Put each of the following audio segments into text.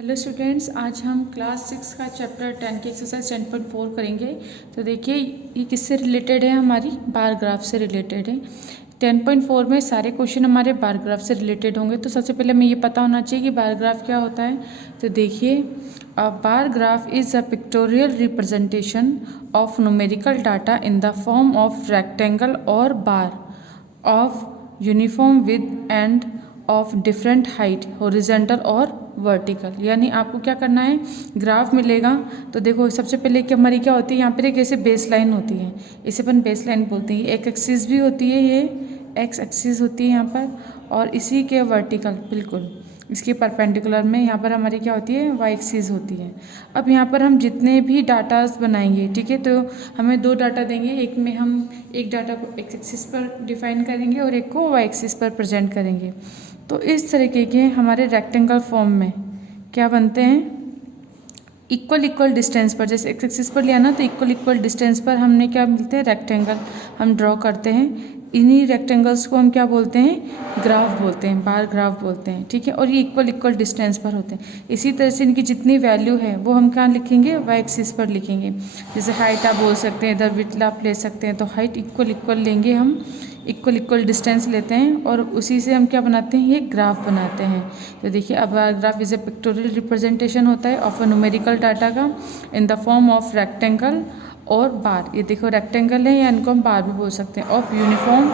Hello students, आज हम class 6 का चैप्टर 10 की एक्सरसाइज 10.4 करेंगे। तो देखिए ये किससे रिलेटेड है, हमारी बार ग्राफ से रिलेटेड है। 10.4 में सारे क्वेश्चन हमारे बार ग्राफ से रिलेटेड होंगे। तो सबसे पहले हमें ये पता होना चाहिए कि बार ग्राफ क्या होता है। तो देखिए, a bar graph is a pictorial representation of numerical data in the form of rectangle और bar of uniform width and of different height, horizontal और वर्टिकल। यानी आपको क्या करना है, ग्राफ मिलेगा तो देखो सबसे पहले कि हमारी क्या होती है, यहाँ पर एक ऐसे बेस लाइन होती है, इसे अपन बेस लाइन बोलते हैं। एक एक्सिस भी होती है, ये एक्स एक्सिस होती है यहाँ पर, और इसी के वर्टिकल बिल्कुल इसके परपेंडिकुलर में यहाँ पर हमारी क्या होती है, वाई एक्सिस होती है। अब यहाँ पर हम जितने भी डाटाज बनाएंगे, ठीक है, तो हमें दो डाटा देंगे। एक में हम एक डाटा को एक्स एक्सिस पर डिफाइन करेंगे और एक को वाई एक्सिस पर प्रेजेंट करेंगे। तो इस तरीके के हमारे रेक्टेंगल फॉर्म में क्या बनते हैं, इक्वल डिस्टेंस पर, जैसे एक्स एक्सिस पर लिया ना, तो इक्वल डिस्टेंस पर हमने क्या मिलते हैं, रेक्टेंगल हम ड्रॉ करते हैं। इन्हीं रेक्टेंगल्स को हम क्या बोलते हैं, ग्राफ बोलते हैं, बार ग्राफ बोलते हैं, ठीक है। और ये इक्वल डिस्टेंस पर होते हैं। इसी तरह से इनकी जितनी वैल्यू है वो हम क्या लिखेंगे, वाई एक्सिस पर लिखेंगे। जैसे हाइट आप बोल सकते हैं, इधर विड्थ आप ले सकते हैं। तो हाइट इक्वल लेंगे हम, इक्वल डिस्टेंस लेते हैं और उसी से हम क्या बनाते हैं, ये ग्राफ बनाते हैं। तो देखिए, अब graph is a pictorial representation होता है ऑफ अ न्यूमेरिकल डाटा का इन द फॉर्म ऑफ रेक्टेंगल और बार। ये देखो रेक्टेंगल है या इनको हम बार भी बोल सकते हैं। Of uniform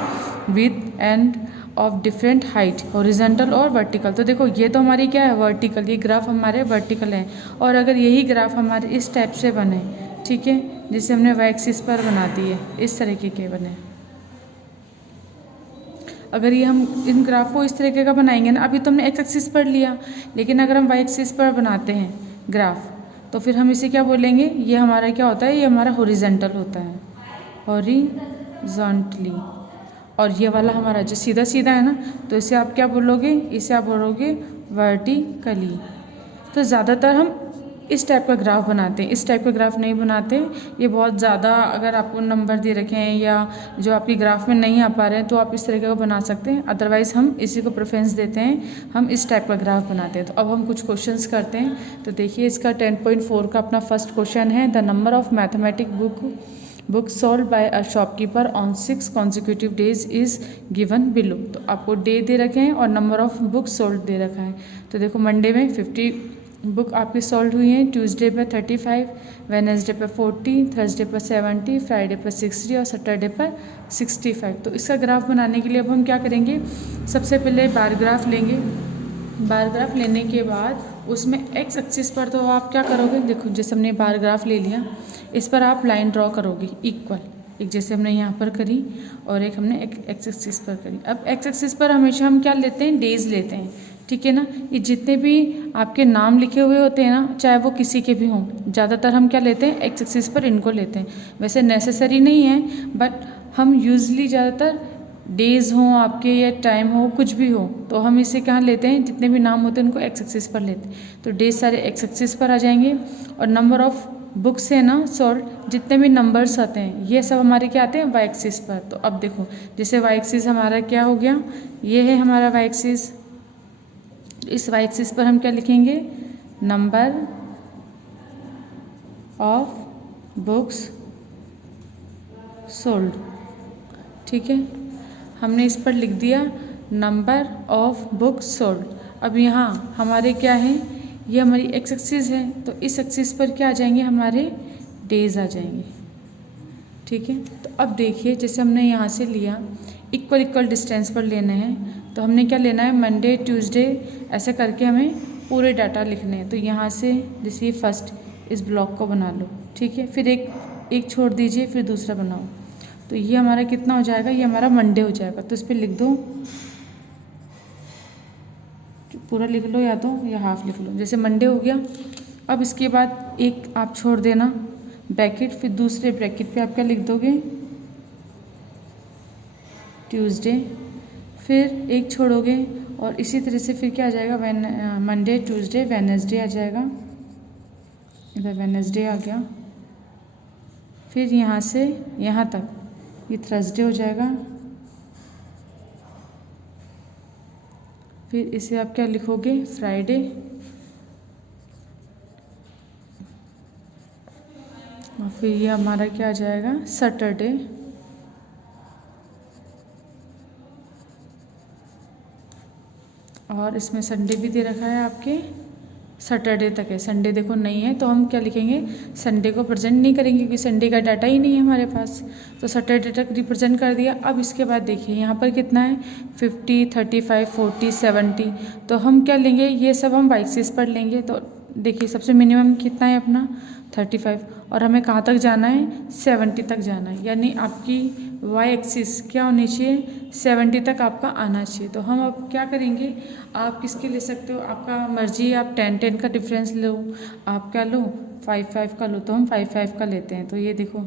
with and of different height, horizontal और वर्टिकल। तो देखो ये तो हमारी क्या है, वर्टिकल, ये ग्राफ हमारे वर्टिकल है। और अगर यही ग्राफ हमारे इस टाइप से बने, ठीक है, जिसे हमने वाई एक्सिस पर बना दिए, इस तरीके के बने, अगर ये हम इन ग्राफ को इस तरीके का बनाएंगे ना, अभी तो हमने एक्स एक्सिस पर लिया, लेकिन अगर हम वाई एक्सिस पर बनाते हैं ग्राफ, तो फिर हम इसे क्या बोलेंगे, ये हमारा क्या होता है, ये हमारा हॉरिजॉन्टल होता है, हॉरिजॉन्टली। और ये वाला हमारा जो सीधा सीधा है ना, तो इसे आप क्या बोलोगे, इसे आप बोलोगे वर्टिकली। तो ज़्यादातर हम इस टाइप का ग्राफ बनाते हैं, इस टाइप का ग्राफ नहीं बनाते। ये बहुत ज़्यादा, अगर आपको नंबर दे रखे हैं या जो आपकी ग्राफ में नहीं आ पा रहे हैं, तो आप इस तरीके का बना सकते हैं। अदरवाइज़ हम इसी को प्रेफरेंस देते हैं, हम इस टाइप का ग्राफ बनाते हैं। तो अब हम कुछ क्वेश्चंस करते हैं। तो देखिए, इसका 10.4 का अपना फर्स्ट क्वेश्चन है, the number of mathematic book sold by a shopkeeper on 6 consecutive days is given below. तो आपको डे दे रखे हैं और नंबर ऑफ बुक सोल्ड दे रखा है। तो देखो, मंडे में 50 बुक आपकी सोल्ड हुई हैं, ट्यूसडे पे 35, वेडनेसडे पे 40, थर्सडे पर 70, फ्राइडे पर 60 और सैटरडे पर 65। तो इसका ग्राफ बनाने के लिए अब हम क्या करेंगे, सबसे पहले बार ग्राफ लेंगे। बार ग्राफ लेने के बाद उसमें एक्स एक्सिस पर तो आप क्या करोगे, देखो जैसे हमने बार ग्राफ ले लिया, इस पर आप लाइन ड्रॉ करोगे इक्वल, एक जैसे हमने यहाँ पर करी और एक हमने एक्स एक्सिस पर करी। अब एक्स एक्सिस पर हमेशा हम क्या लेते हैं, डेज लेते हैं, ठीक है ना। ये जितने भी आपके नाम लिखे हुए होते हैं ना, चाहे वो किसी के भी हों, ज़्यादातर हम क्या लेते हैं, एक्स एक्सिस पर इनको लेते हैं। वैसे नेसेसरी नहीं है, बट हम यूजली ज़्यादातर डेज हों आपके या टाइम हो, कुछ भी हो, तो हम इसे कहाँ लेते हैं, जितने भी नाम होते हैं उनको एक्स एक्सिस पर लेते हैं। तो डेज सारे एक्स एक्सिस पर आ जाएंगे और नंबर ऑफ बुक्स है ना सोल्ड, जितने भी नंबर्स आते हैं ये सब हमारे क्या आते हैं, वाई एक्सिस पर। तो अब देखो, जैसे वाई एक्सिस हमारा क्या हो गया, ये है हमारा वाई एक्सिस। इस वाई एक्सिस पर हम क्या लिखेंगे, नंबर ऑफ बुक्स सोल्ड, ठीक है, हमने इस पर लिख दिया नंबर ऑफ बुक्स सोल्ड। अब यहाँ हमारे क्या है, ये हमारी एक्स एक्सिस है, तो इस एक्सिस पर क्या आ जाएंगे, हमारे डेज आ जाएंगे, ठीक है। तो अब देखिए, जैसे हमने यहाँ से लिया इक्वल डिस्टेंस पर लेना है, तो हमने क्या लेना है, मंडे ट्यूसडे ऐसे करके हमें पूरे डाटा लिखने हैं। तो यहाँ से जैसे फर्स्ट इस ब्लॉक को बना लो, ठीक है, फिर एक छोड़ दीजिए, फिर दूसरा बनाओ। तो ये हमारा कितना हो जाएगा, ये हमारा मंडे हो जाएगा। तो इस पर लिख दो, पूरा लिख लो या हाफ लिख लो, जैसे मंडे हो गया। अब इसके बाद एक आप छोड़ देना ब्रैकेट, फिर दूसरे ब्रैकेट पे आप क्या लिख दोगे, ट्यूसडे, फिर एक छोड़ोगे और इसी तरह से फिर क्या आ जाएगा, मंडे ट्यूसडे वेडनेसडे आ जाएगा, इधर वेडनेसडे आ गया, फिर यहाँ से यहाँ तक ये थर्सडे हो जाएगा, फिर इसे आप क्या लिखोगे, फ्राइडे, और फिर ये हमारा क्या आ जाएगा, सैटरडे। और इसमें संडे भी दे रखा है आपके, सैटरडे तक है, संडे देखो नहीं है, तो हम क्या लिखेंगे, संडे को प्रेजेंट नहीं करेंगे क्योंकि संडे का डाटा ही नहीं है हमारे पास, तो सैटरडे तक रिप्रेजेंट कर दिया। अब इसके बाद देखिए यहाँ पर कितना है, 50, 35, 40, 70, तो हम क्या लेंगे, ये सब हम वाई एक्सिस पर लेंगे। तो देखिए सबसे मिनिमम कितना है अपना 35, और हमें कहाँ तक जाना है, 70 तक जाना है, यानी आपकी वाई एक्सिस क्या होनी चाहिए, 70 तक आपका आना चाहिए। तो हम अब क्या करेंगे, आप किसके ले सकते हो, आपका मर्जी है, आप 10-10 का डिफरेंस लो, आप क्या लो 5-5 का लो, तो हम 5-5 का लेते हैं। तो ये देखो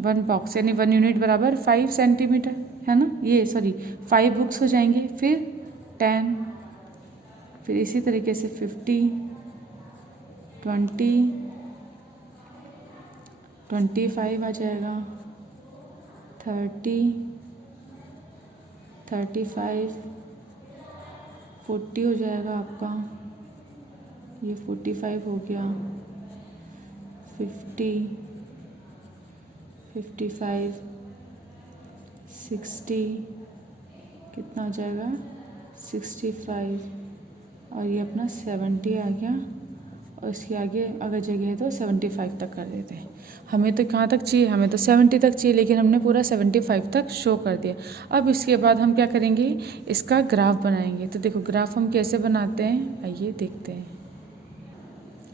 1 बॉक्स यानी 1 यूनिट बराबर 5 सेंटीमीटर है ना, ये सॉरी 5 बुक्स हो जाएंगे, फिर 10, फिर इसी तरीके से 50, 20, 25 आ जाएगा, 30, 35, 40 हो जाएगा आपका, ये 45 हो गया, 50, 55, 60, कितना हो जाएगा 65, और ये अपना 70 आ गया, और इसके आगे अगर जगह है तो 75 तक कर देते हैं। हमें तो कहाँ तक चाहिए, हमें तो 70 तक चाहिए, लेकिन हमने पूरा 75 तक शो कर दिया। अब इसके बाद हम क्या करेंगे, इसका ग्राफ बनाएंगे। तो देखो ग्राफ हम कैसे बनाते हैं, आइए देखते हैं।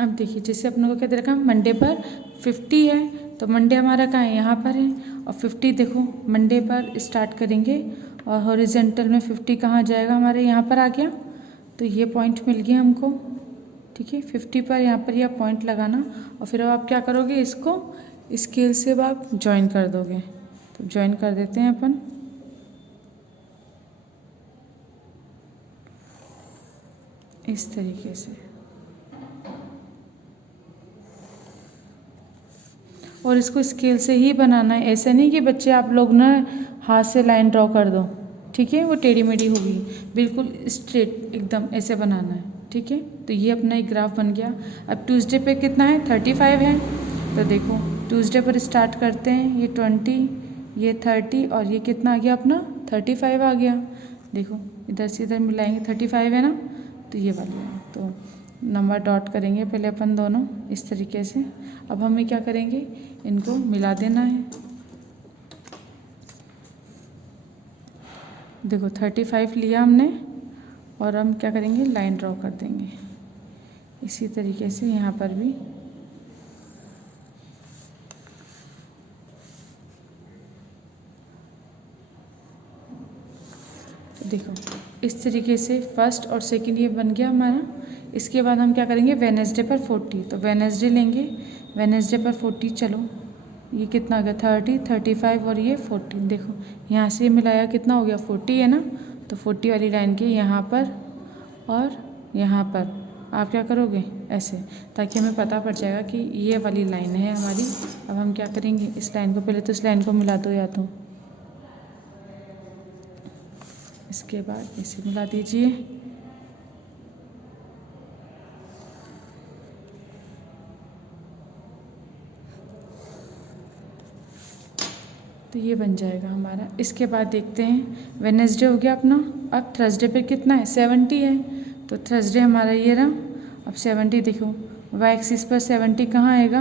अब देखिए जैसे अपने को क्या दे रखा है, मंडे पर 50 है, तो मंडे हमारा कहाँ है, यहाँ पर है, और 50 देखो मंडे पर स्टार्ट करेंगे, और हॉरिजेंटल में 50 कहाँ जाएगा, हमारे यहाँ पर आ गया, तो ये पॉइंट मिल गया हमको, ठीक है। 50 पर यहाँ पर यह पॉइंट लगाना, और फिर अब आप क्या करोगे, इसको स्केल से अब आप ज्वाइन कर दोगे। तो ज्वाइन कर देते हैं अपन, इस तरीके से, और इसको स्केल से ही बनाना है, ऐसा नहीं कि बच्चे आप लोग ना हाथ से लाइन ड्रॉ कर दो, ठीक है, वो टेढ़ी मेढ़ी होगी, बिल्कुल स्ट्रेट एकदम ऐसे बनाना है, ठीक है। तो ये अपना एक ग्राफ बन गया। अब ट्यूसडे पे कितना है, 35 है, तो देखो ट्यूसडे पर स्टार्ट करते हैं, ये 20, ये 30, और ये कितना आ गया अपना 35 आ गया। देखो इधर से इधर मिलाएंगे 35 है ना, तो ये वाली है, तो नंबर डॉट करेंगे पहले अपन दोनों इस तरीके से। अब हमें क्या करेंगे, इनको मिला देना है। देखो 35 लिया हमने, और हम क्या करेंगे, लाइन ड्रॉ कर देंगे इसी तरीके से यहाँ पर भी। तो देखो इस तरीके से फर्स्ट और सेकंड ये बन गया हमारा। इसके बाद हम क्या करेंगे, वेडनेसडे पर 40, तो वेडनेसडे लेंगे, वेडनेसडे पर 40, चलो ये कितना हो गया 30, 35 और ये 40, देखो यहाँ से मिलाया कितना हो गया 40 है ना, तो 40 वाली लाइन के यहाँ पर और यहाँ पर आप क्या करोगे ऐसे, ताकि हमें पता पड़ जाएगा कि ये वाली लाइन है हमारी। अब हम क्या करेंगे, इस लाइन को पहले तो इस लाइन को मिला दो, या तो इसके बाद इसे मिला दीजिए। तो ये बन जाएगा हमारा। इसके बाद देखते हैं, वेडनेसडे हो गया अपना। अब थर्सडे पे कितना है, 70 है, तो थर्सडे हमारा ये रहा। अब 70 देखो, वाई एक्सिस पर 70 कहाँ आएगा,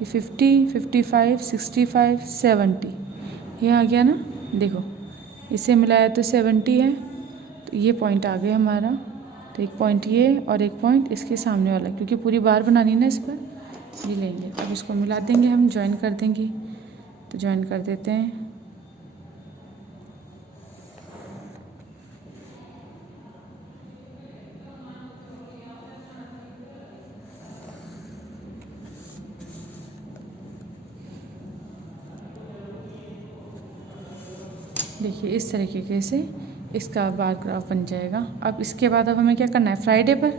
ये 50, 55, 65, 70 ये आ गया ना। देखो इसे मिलाया तो 70 है, तो ये पॉइंट आ गया हमारा। तो एक पॉइंट ये और एक पॉइंट इसके सामने वाला, क्योंकि पूरी बार बनानी ना इस पर, ये लेंगे। अब इसको मिला देंगे, हम ज्वाइन कर देंगे, तो ज्वाइन कर देते हैं। देखिए इस तरीके से इसका बार ग्राफ बन जाएगा। अब इसके बाद अब हमें क्या करना है, फ्राइडे पर,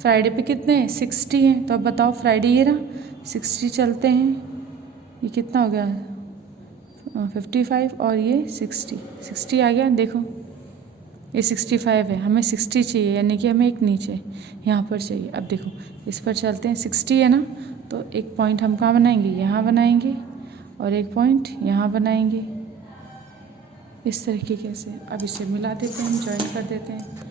फ्राइडे पे कितने हैं 60 हैं, तो अब बताओ फ्राइडे ये रहा 60 चलते हैं, ये कितना हो गया 55 और ये 60 आ गया। देखो ये 65 है, हमें 60 चाहिए, यानी कि हमें एक नीचे यहाँ पर चाहिए। अब देखो इस पर चलते हैं, 60 है ना, तो एक पॉइंट हम कहाँ बनाएंगे, यहाँ बनाएंगे, और एक पॉइंट यहाँ बनाएंगे इस तरीके से। अब इसे मिला देते हैं, ज्वाइन कर देते हैं।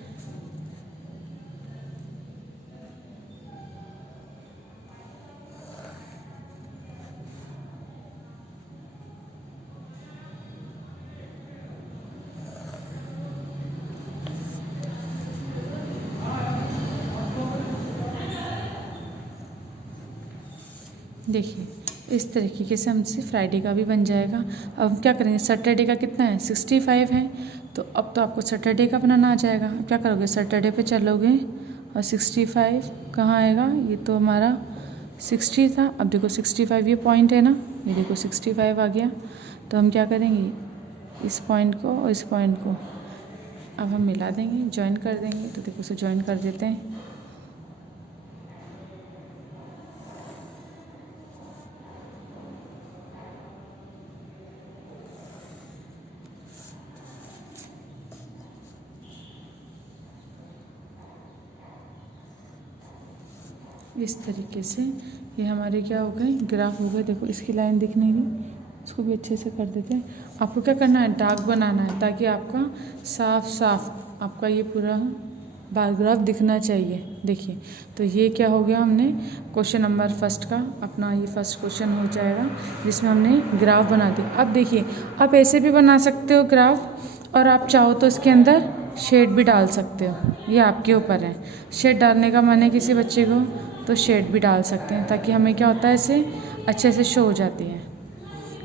देखिए इस तरीके से हमसे फ्राइडे का भी बन जाएगा। अब हम क्या करेंगे, सैटरडे का कितना है, 65 है, तो अब तो आपको सैटरडे का बनाना आ जाएगा। अब क्या करोगे, सैटरडे पे चलोगे और 65 कहाँ आएगा, ये तो हमारा 60 था। अब देखो 65 ये पॉइंट है ना, ये देखो 65 आ गया। तो हम क्या करेंगे, इस पॉइंट को और इस पॉइंट को अब हम मिला देंगे, ज्वाइन कर देंगे। तो देखो उसे ज्वाइन कर देते हैं। इस तरीके से ये हमारे क्या हो गए, ग्राफ हो गए। देखो इसकी लाइन दिख नहीं रही, इसको भी अच्छे से कर देते हैं। आपको क्या करना है, डार्क बनाना है ताकि आपका साफ साफ आपका ये पूरा बार ग्राफ दिखना चाहिए। देखिए तो ये क्या हो गया, हमने क्वेश्चन नंबर फर्स्ट का अपना ये फर्स्ट क्वेश्चन हो जाएगा जिसमें हमने ग्राफ बना दिया। अब देखिए आप ऐसे भी बना सकते हो ग्राफ, और आप चाहो तो इसके अंदर शेड भी डाल सकते हो, ये आपके ऊपर है। शेड डालने का मन है किसी बच्चे को तो शेड भी डाल सकते हैं, ताकि हमें क्या होता है इसे अच्छे से शो हो जाती है।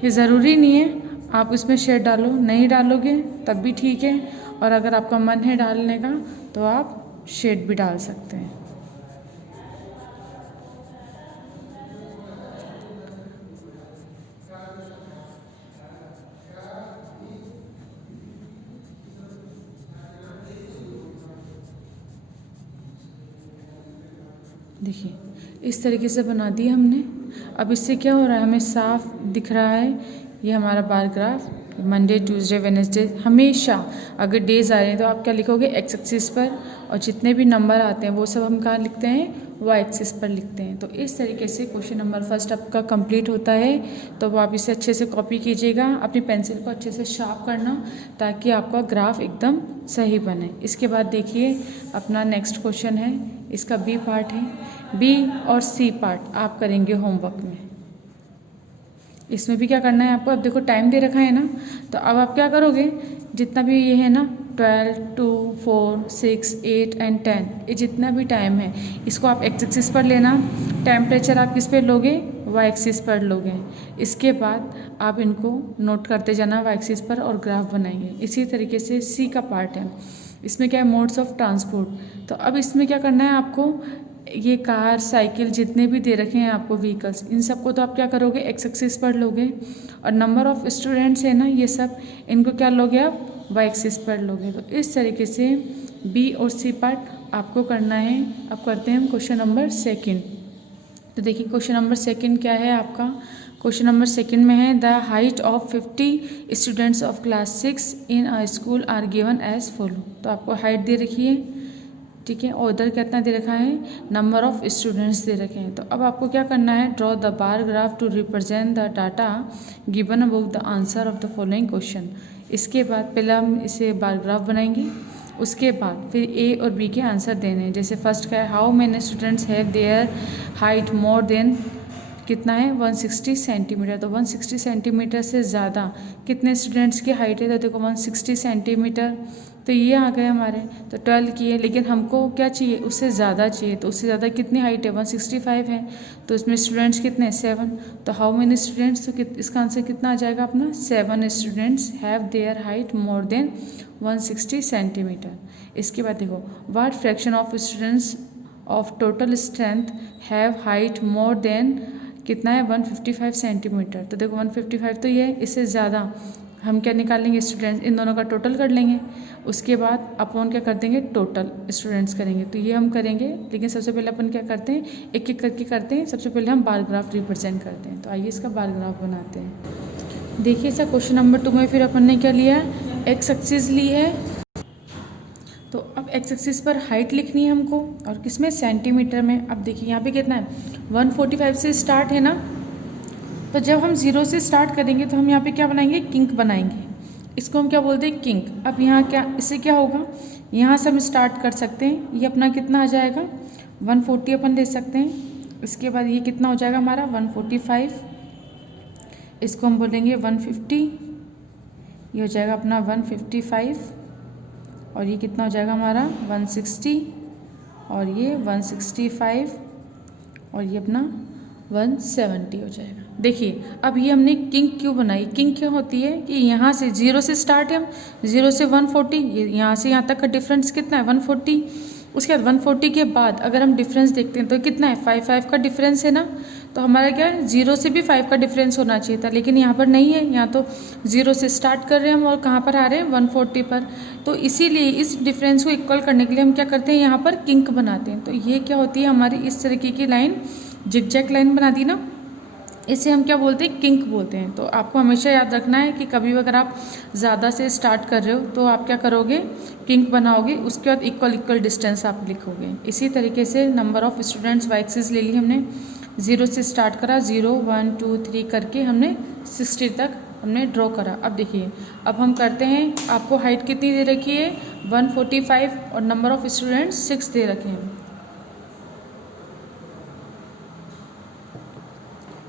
ये ज़रूरी नहीं है आप इसमें शेड डालो, नहीं डालोगे तब भी ठीक है, और अगर आपका मन है डालने का तो आप शेड भी डाल सकते हैं। देखिए इस तरीके से बना दी हमने। अब इससे क्या हो रहा है, हमें साफ दिख रहा है ये हमारा bar graph. Monday Tuesday Wednesday हमेशा अगर डेज आ रहे हैं तो आप क्या लिखोगे, एक्स एक्सिस पर, और जितने भी नंबर आते हैं वो सब हम कहाँ लिखते हैं, वाई एक्सिस पर लिखते हैं। तो इस तरीके से क्वेश्चन नंबर फर्स्ट आपका कंप्लीट होता है। तो वो आप इसे अच्छे से कॉपी कीजिएगा, अपनी पेंसिल को अच्छे से शार्प करना ताकि आपका ग्राफ एकदम सही बने। इसके बाद देखिए अपना नेक्स्ट क्वेश्चन है, इसका बी पार्ट है। बी और सी पार्ट आप करेंगे होमवर्क में। इसमें भी क्या करना है आपको, अब देखो टाइम दे रखा है ना, तो अब आप क्या करोगे, जितना भी ये है ना 12, 2, 4, 6, 8 एंड 10, ये जितना भी टाइम है इसको आप एक्स एक्सिस पर लेना। टेम्परेचर आप किस पे लोगे, वाई एक्सिस पर लोगे। इसके बाद आप इनको नोट करते जाना वाई एक्सिस पर और ग्राफ बनाएंगे। इसी तरीके से सी का पार्ट है, इसमें क्या है, मोड्स ऑफ ट्रांसपोर्ट। तो अब इसमें क्या करना है आपको, ये कार साइकिल जितने भी दे रखे हैं आपको व्हीकल्स, इन सबको तो आप क्या करोगे, एक्स एक्सिस पर लोगे, और नंबर ऑफ़ स्टूडेंट्स है ना ये सब, इनको क्या लोगे आप, वाई एक्सिस पर लोगे। तो इस तरीके से बी और सी पार्ट आपको करना है। अब करते हैं हम क्वेश्चन नंबर सेकंड। तो देखिए क्वेश्चन नंबर सेकंड क्या है आपका, क्वेश्चन नंबर सेकंड में है the height of 50 students of class 6 in a school are given as follow. तो आपको हाइट दे रखी है, ठीक है, और उधर कितना दे रखा है, नंबर ऑफ स्टूडेंट्स दे रखे हैं। तो अब आपको क्या करना है, draw the bar graph to represent the data given above the answer of the following question. इसके बाद पहले हम इसे बार ग्राफ बनाएंगे, उसके बाद फिर ए और बी के आंसर देने हैं। जैसे फर्स्ट का है, how many students have their height more than, कितना है 160 सेंटीमीटर। तो 160 सेंटीमीटर से ज़्यादा कितने स्टूडेंट्स की हाइट है, तो देखो 160 सेंटीमीटर, तो ये आ गए हमारे। तो 12 की है, लेकिन हमको क्या चाहिए, उससे ज़्यादा चाहिए। तो उससे ज़्यादा कितनी हाइट है, 165 है, तो इसमें स्टूडेंट्स कितने हैं, 7। तो हाउ मेनी स्टूडेंट्स, तो इसका आंसर कितना आ जाएगा अपना, 7 students have their height more than 160 centimetre. इसके बाद देखो, what fraction of students of total strength have height more than, कितना है 155 सेंटीमीटर। तो देखो 155 तो ये है, इससे ज़्यादा हम क्या निकालेंगे, स्टूडेंट्स, इन दोनों का टोटल कर लेंगे। उसके बाद अपन क्या कर देंगे, टोटल स्टूडेंट्स करेंगे। तो ये हम करेंगे, लेकिन सबसे पहले अपन क्या करते हैं, एक एक करके करते हैं। सबसे पहले हम बार ग्राफ रिप्रेजेंट करते हैं। तो आइए इसका बार ग्राफ बनाते हैं। देखिए सर क्वेश्चन नंबर 2 में फिर अपन ने क्या लिया है, एक्स एक्सिस ली है। तो अब एक्स एक्सिस पर हाइट लिखनी है हमको और किसमें सेंटीमीटर में। अब देखिए यहाँ पे कितना है 145 से स्टार्ट है ना, तो जब हम 0 से स्टार्ट करेंगे तो हम यहाँ पे क्या बनाएंगे, किंक बनाएंगे। इसको हम क्या बोलते हैं, किंक। अब यहाँ क्या, इससे क्या होगा, यहाँ से हम स्टार्ट कर सकते हैं। ये अपना कितना आ जाएगा 140 अपन ले सकते हैं। इसके बाद ये कितना हो जाएगा हमारा 145, इसको हम बोलेंगे 150, ये हो जाएगा अपना 155 और ये कितना हो जाएगा हमारा 160 और ये 165 और ये अपना 170 हो जाएगा। देखिए अब ये हमने किंक क्यों बनाई, किंक क्यों होती है कि यहाँ से 0 से स्टार्ट है, हम 0 से 140, यहाँ से यहाँ तक का डिफरेंस कितना है 140। उसके बाद 140 के बाद अगर हम डिफरेंस देखते हैं तो कितना है 5 का डिफरेंस है ना, तो हमारा क्या है 0 से भी 5 का डिफरेंस होना चाहिए था, लेकिन यहाँ पर नहीं है। यहाँ तो 0 से स्टार्ट कर रहे हैं हम और कहाँ पर आ रहे हैं 140 पर। तो इसीलिए इस डिफरेंस को इक्वल करने के लिए हम क्या करते हैं, यहाँ पर किंक बनाते हैं। तो ये क्या होती है हमारी इस तरीके की लाइन, जिगजैग लाइन बना दी ना, इसे हम क्या बोलते हैं, किंक बोलते हैं। तो आपको हमेशा याद रखना है कि कभी अगर आप ज़्यादा से स्टार्ट कर रहे हो तो आप क्या करोगे, किंक बनाओगे, उसके बाद इक्वल डिस्टेंस आप लिखोगे। इसी तरीके से number of students Y axis ले ली हमने, 0 से स्टार्ट करा, 0 1 2 3 करके हमने 60 तक हमने ड्रॉ करा। अब देखिए अब हम करते हैं, आपको हाइट कितनी दे रखी है 145 और नंबर ऑफ़ स्टूडेंट्स 6 दे रखे हैं।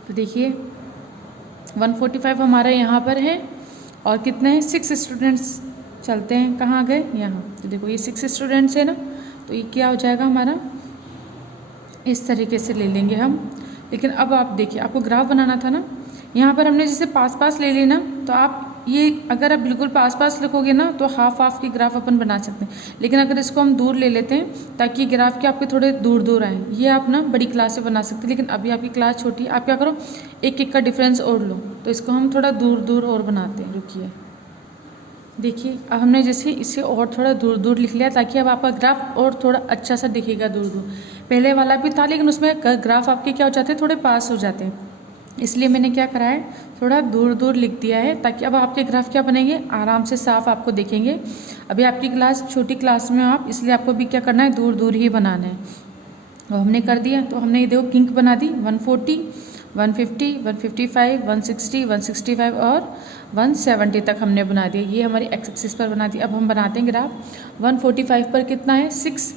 तो देखिए 145 हमारा यहाँ पर है और कितने हैं 6 स्टूडेंट्स। चलते हैं कहाँ गए, यहाँ। तो देखो ये 6 स्टूडेंट्स है ना, तो ये क्या हो जाएगा हमारा, इस तरीके से ले लेंगे हम। लेकिन अब आप देखिए आपको ग्राफ बनाना था ना, यहाँ पर हमने जैसे पास पास ले लेना, तो आप ये अगर आप बिल्कुल पास पास लिखोगे ना तो हाफ हाफ की ग्राफ अपन बना सकते हैं। लेकिन अगर इसको हम दूर ले लेते हैं ताकि ग्राफ के आपके थोड़े दूर दूर आए, ये आप ना बड़ी क्लास से बना सकते हैं। लेकिन अभी आपकी क्लास छोटी है, आप क्या करो एक एक का डिफरेंस और लो, तो इसको हम थोड़ा दूर दूर और बनाते हैं। रुकिए देखिए अब हमने जैसे इसे और थोड़ा दूर दूर लिख लिया ताकि अब आपका ग्राफ और थोड़ा अच्छा सा दिखेगा दूर दूर। पहले वाला भी था लेकिन उसमें ग्राफ आपके क्या हो जाते हैं, थोड़े पास हो जाते हैं, इसलिए मैंने क्या करा है थोड़ा दूर दूर लिख दिया है ताकि अब आपके ग्राफ क्या बनेंगे, आराम से साफ आपको दिखेंगे। अभी आपकी क्लास छोटी क्लास में आप, इसलिए आपको भी क्या करना है दूर दूर ही बनाना है। और हमने कर दिया, तो हमने ये देखो किंक बना दी 140 150 155 160 165 और 170 तक हमने बना दिया। ये हमारी एक्स एक्सिस पर बना दी। अब हम बनाते हैं ग्राफ। 145 पर कितना है 6,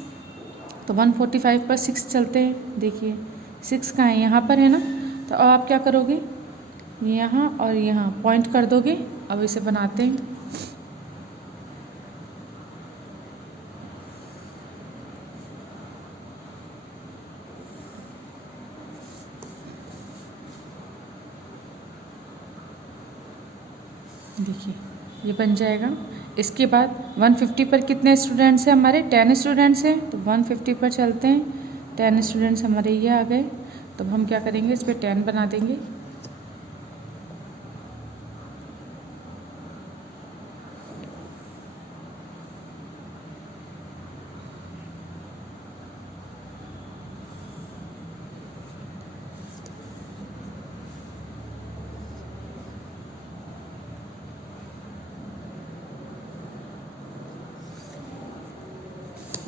तो 145 पर 6 चलते हैं। देखिए 6 कहाँ है, यहाँ पर है ना, तो अब आप क्या करोगे, यहाँ और यहाँ पॉइंट कर दोगे। अब इसे बनाते हैं। देखिए ये बन जाएगा। इसके बाद 150 पर कितने स्टूडेंट्स हैं हमारे, 10 स्टूडेंट्स हैं, तो 150 पर चलते हैं। 10 स्टूडेंट्स हमारे ये आ गए, तो हम क्या करेंगे इस पर 10 बना देंगे।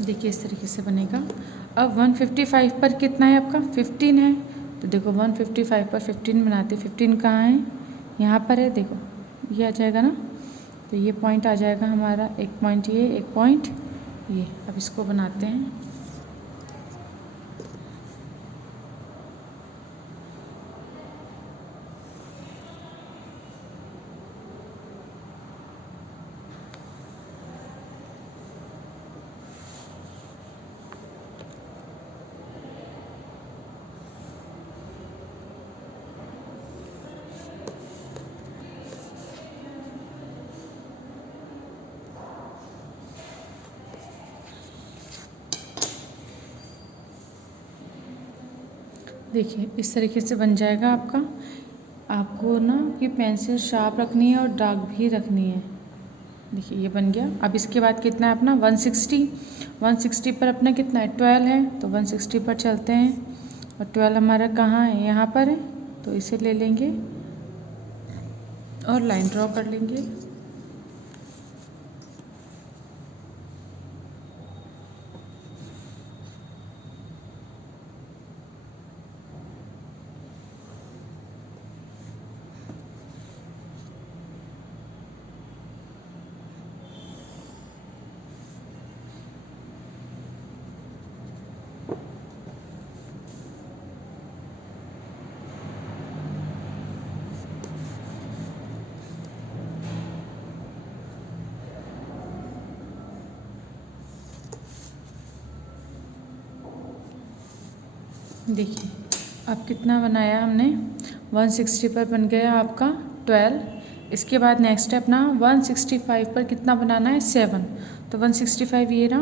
देखिए इस तरीके से बनेगा। अब 155 पर कितना है आपका 15 है, तो देखो 155 पर 15 बनाते। 15 कहाँ है, यहाँ पर है, देखो ये आ जाएगा ना, तो ये पॉइंट आ जाएगा हमारा, एक पॉइंट ये, एक पॉइंट ये। अब इसको बनाते हैं। देखिए इस तरीके से बन जाएगा आपका। आपको ना ये पेंसिल शार्प रखनी है और डार्क भी रखनी है। देखिए ये बन गया। अब इसके बाद कितना है अपना 160 पर अपना कितना है 12 है, तो 160 पर चलते हैं। और 12 हमारा कहाँ है, यहाँ पर है, तो इसे ले लेंगे और लाइन ड्रॉ कर लेंगे। देखिए अब कितना बनाया हमने, 160 पर बन गया आपका 12। इसके बाद नेक्स्ट स्टेप ना 165 पर कितना बनाना है, 7। तो 165 ये रहा,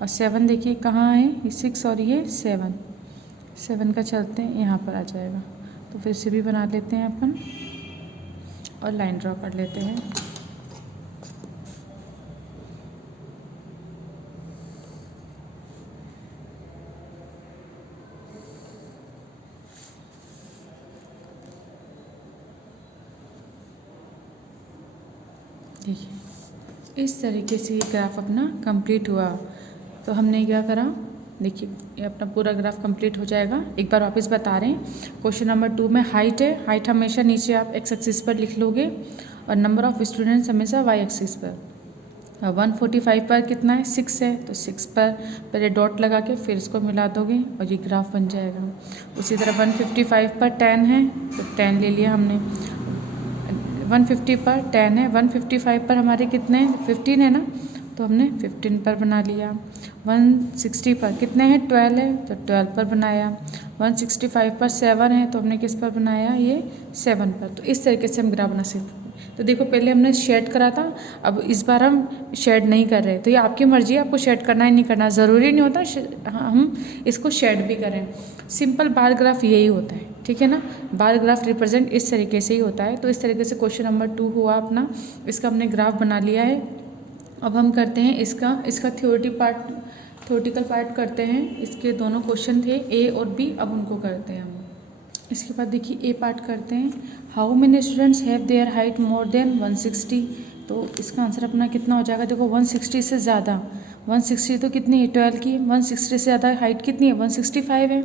और 7 देखिए कहाँ है, ये 6 और ये 7 का चलते हैं यहाँ पर आ जाएगा। तो फिर से भी बना लेते हैं अपन और लाइन ड्रॉ कर लेते हैं। देखिए इस तरीके से ये ग्राफ अपना कंप्लीट हुआ। तो हमने क्या करा, देखिए ये अपना पूरा ग्राफ कंप्लीट हो जाएगा। एक बार वापस बता रहे हैं, क्वेश्चन नंबर 2 में हाइट है, हाइट हमेशा नीचे आप एक्स एक्सिस पर लिख लोगे और नंबर ऑफ स्टूडेंट्स हमेशा वाई एक्सिस पर। 145 पर कितना है, 6 है, तो 6 पर पहले डॉट लगा के फिर इसको मिला दोगे और ये ग्राफ बन जाएगा। उसी तरह 155 पर 10 है, तो 10 ले लिया हमने। 150 पर 10 है, 155 पर हमारे कितने हैं, 15 है ना, तो हमने 15 पर बना लिया। 160 पर कितने हैं, 12 है, तो 12 पर बनाया। 165 पर 7 है, तो हमने किस पर बनाया, ये 7 पर। तो इस तरीके से हम ग्राफ बना सकते हैं। तो देखो पहले हमने शेड करा था, अब इस बार हम शेड नहीं कर रहे। तो ये आपकी मर्जी है, आपको शेड करना है नहीं करना, ज़रूरी नहीं होता हम इसको शेड भी करें। सिंपल बार ग्राफ यही होता है, ठीक है ना। बार ग्राफ रिप्रेजेंट इस तरीके से ही होता है। तो इस तरीके से क्वेश्चन नंबर 2 हुआ अपना, इसका हमने ग्राफ बना लिया है। अब हम करते हैं इसका थ्योरेटिकल पार्ट करते हैं। इसके दोनों क्वेश्चन थे ए और बी, अब उनको करते हैं हम। इसके बाद देखिए ए पार्ट करते हैं। How many students have their height more than 160। तो इसका आंसर अपना कितना हो जाएगा, देखो 160 से ज़्यादा, 160 तो कितनी है, 12 की। 160 से ज़्यादा हाइट कितनी है, 165 है।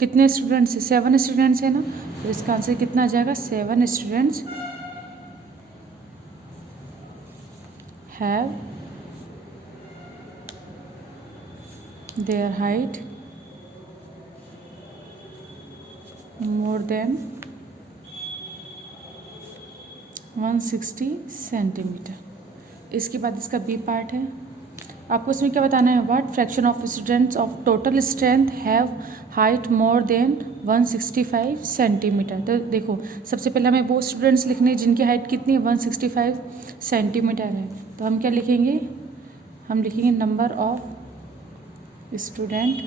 कितने स्टूडेंट्स है, 7 स्टूडेंट्स है ना, तो इसका आंसर कितना आ जाएगा, 7 students have their height more than 160 centimetre. इसके बाद इसका बी पार्ट है। आपको इसमें क्या बताना है, what fraction of students of total strength have height more than 165 centimetre. तो देखो सबसे पहले हमें वो स्टूडेंट्स लिखने हैं जिनकी हाइट कितनी है, 165 सेंटीमीटर है। तो हम क्या लिखेंगे, हम लिखेंगे number of student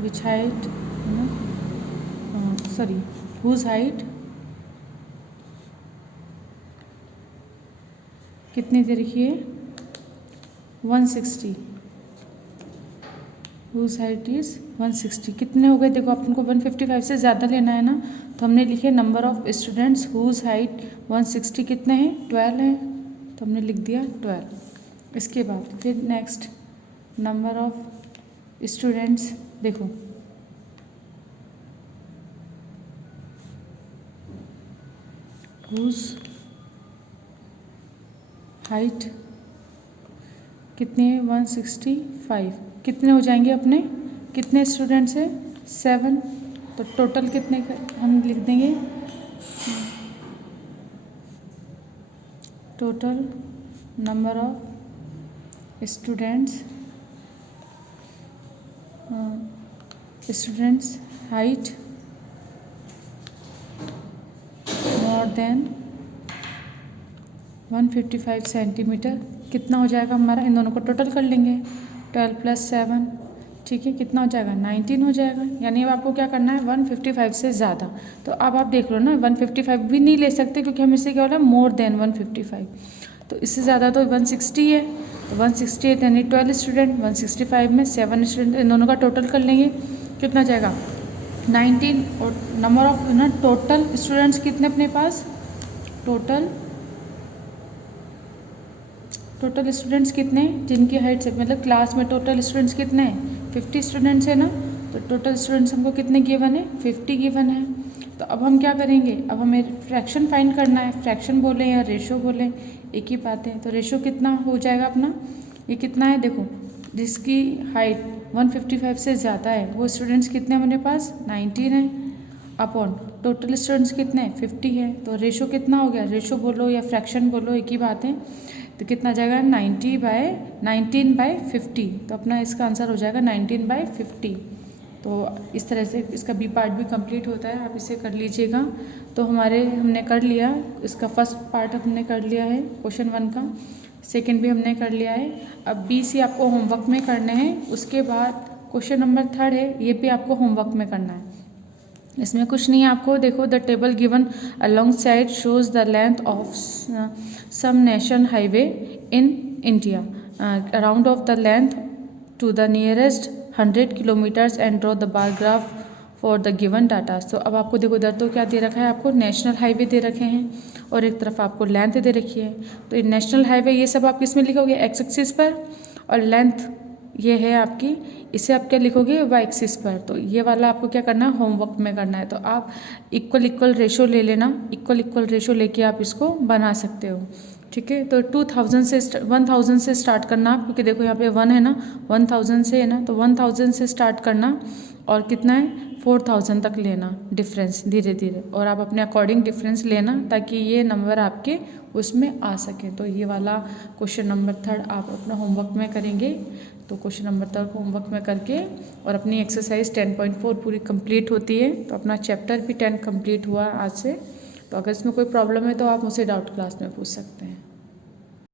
which height whose height कितनी दे रखी है, 160, हुज हाइट इज़ 160। कितने हो गए, देखो अपन को 155 से ज़्यादा लेना है ना, तो हमने लिखे number of students whose height 160 कितने हैं, 12 है, तो हमने लिख दिया 12। इसके बाद फिर नेक्स्ट नंबर ऑफ स्टूडेंट्स, देखो हुज हाइट कितनी है, 165। कितने हो जाएंगे अपने, कितने स्टूडेंट्स हैं, 7। तो टोटल कितने का हम लिख देंगे, total number of students height more than 155 centimetre. कितना हो जाएगा हमारा, इन दोनों को टोटल कर लेंगे, 12 + 7, ठीक है, कितना हो जाएगा, 19 हो जाएगा। यानी अब आपको क्या करना है, 155 से ज़्यादा। तो अब आप देख लो ना, 155 भी नहीं ले सकते क्योंकि हमें इससे क्या बोला, मोर देन 155। तो इससे ज़्यादा तो 160 है, तो 160 है यानी 12 स्टूडेंट, 165 में 7 स्टूडेंट, इन दोनों का टोटल कर लेंगे, कितना जाएगा 19। और नंबर ऑफ ना टोटल स्टूडेंट्स कितने अपने पास, टोटल स्टूडेंट्स कितने, जिनकी हाइट से मतलब क्लास में टोटल स्टूडेंट्स कितने हैं, 50 स्टूडेंट्स है ना। तो टोटल स्टूडेंट्स हमको कितने गिवन है, 50 गिवन है। तो अब हम क्या करेंगे, अब हमें फ्रैक्शन फाइंड करना है। फ्रैक्शन बोले या रेशो बोले एक ही बात है। तो रेशो कितना हो जाएगा अपना, ये कितना है, देखो जिसकी हाइट 155 से ज़्यादा है वो स्टूडेंट्स कितने हैं अपने पास, 19 है, अपॉन टोटल स्टूडेंट्स कितने हैं, 50 है। तो रेशो कितना हो गया, रेशो बोलो या फ्रैक्शन बोलो एक ही बात है। तो कितना आ जाएगा 19/50। तो अपना इसका आंसर हो जाएगा 19/50। तो इस तरह से इसका बी पार्ट भी कंप्लीट होता है, आप इसे कर लीजिएगा। तो हमने कर लिया, इसका फर्स्ट पार्ट हमने कर लिया है क्वेश्चन 1 का, सेकंड भी हमने कर लिया है। अब बी सी आपको होमवर्क में करने हैं। उसके बाद क्वेश्चन नंबर 3 है, ये भी आपको होमवर्क में करना है। इसमें कुछ नहीं है आपको, देखो the table given alongside shows the length of some national highway in India around of the length to the nearest 100 kilometres and draw the bar graph for the given data. तो अब आपको देखो इधर तो क्या दे रखा है, आपको नेशनल हाईवे दे रखे हैं और एक तरफ आपको लेंथ दे रखी है। तो ये नेशनल हाईवे ये सब आप किस में लिखोगे, एक्स एक्सिस पर, और लेंथ ये है आपकी, इसे आप क्या लिखोगे, वाई एक्सिस पर। तो ये वाला आपको क्या करना है, होमवर्क में करना है। तो आप इक्वल रेशो ले लेना, इक्वल रेशो लेके आप इसको बना सकते हो। ठीक है, तो 1000 से स्टार्ट करना, क्योंकि देखो यहाँ पे 1 है ना, 1000 से है ना, तो 1000 से स्टार्ट करना और कितना है 4000 तक लेना डिफरेंस धीरे धीरे, और आप अपने अकॉर्डिंग डिफरेंस लेना ताकि ये नंबर आपके उसमें आ सके। तो ये वाला क्वेश्चन नंबर 3 आप अपना होमवर्क में करेंगे। तो क्वेश्चन नंबर 3 होमवर्क में करके और अपनी एक्सरसाइज 10.4 पूरी कंप्लीट होती है। तो अपना चैप्टर भी 10 कंप्लीट हुआ आज से। तो अगर इसमें कोई प्रॉब्लम है तो आप मुझसे डाउट क्लास में पूछ सकते हैं।